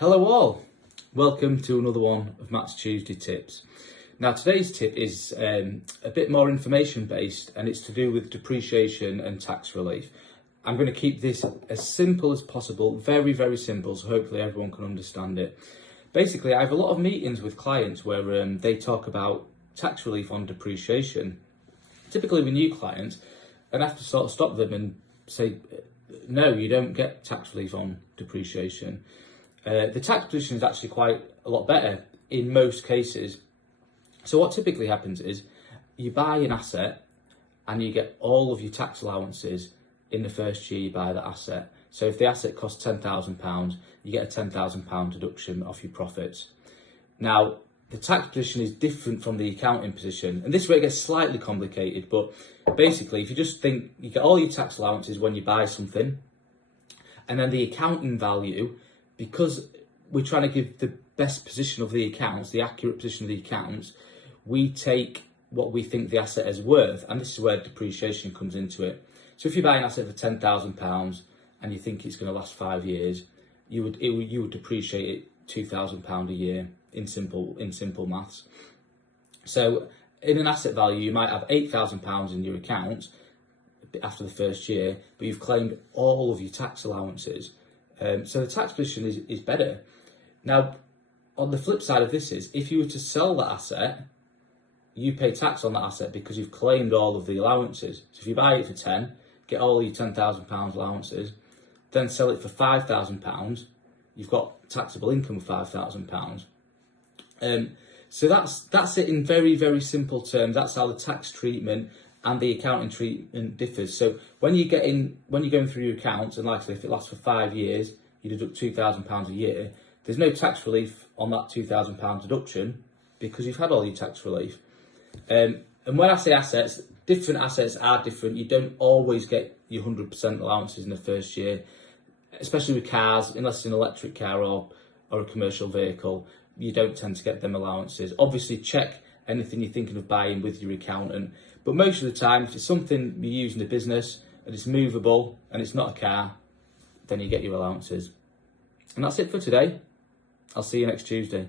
Hello all, welcome to another one of Matt's Tuesday Tips. Now today's tip is a bit more information based and it's to do with depreciation and tax relief. I'm going to keep this as simple as possible, very simple, so hopefully everyone can understand it. Basically, I have a lot of meetings with clients where they talk about tax relief on depreciation, typically with new clients, and I have to sort of stop them and say, no, you don't get tax relief on depreciation. The tax position is actually quite a lot better in most cases. So what typically happens is you buy an asset and you get all of your tax allowances in the first year you buy that asset. So if the asset costs £10,000, you get a £10,000 deduction off your profits. Now, the tax position is different from the accounting position, and this is where it gets slightly complicated, but basically if you just think you get all your tax allowances when you buy something, and then the accounting value, because we're trying to give the best position of the accounts, the accurate position of the accounts, we take what we think the asset is worth, and this is where depreciation comes into it. So if you buy an asset for £10,000 and you think it's going to last 5 years, you would depreciate it £2,000 a year in simple maths. So in an asset value, you might have £8,000 in your account after the first year, but you've claimed all of your tax allowances. So the tax position is better. Now, on the flip side of this is, if you were to sell that asset, you pay tax on that asset because you've claimed all of the allowances. So if you buy it for 10, get all your £10,000 allowances, then sell it for £5,000, you've got taxable income of £5,000. So that's it in very simple terms. That's how the tax treatment and the accounting treatment differs. So when you're going through your accounts, and likely if it lasts for 5 years, you deduct £2,000 a year, there's no tax relief on that £2,000 deduction because you've had all your tax relief. And when I say assets, different assets are different. You don't always get your 100% allowances in the first year, especially with cars, unless it's an electric car or a commercial vehicle, you don't tend to get them allowances. Obviously check anything you're thinking of buying with your accountant, but most of the time, if it's something you use in the business and it's movable and it's not a car, then you get your allowances. And that's it for today. I'll see you next Tuesday.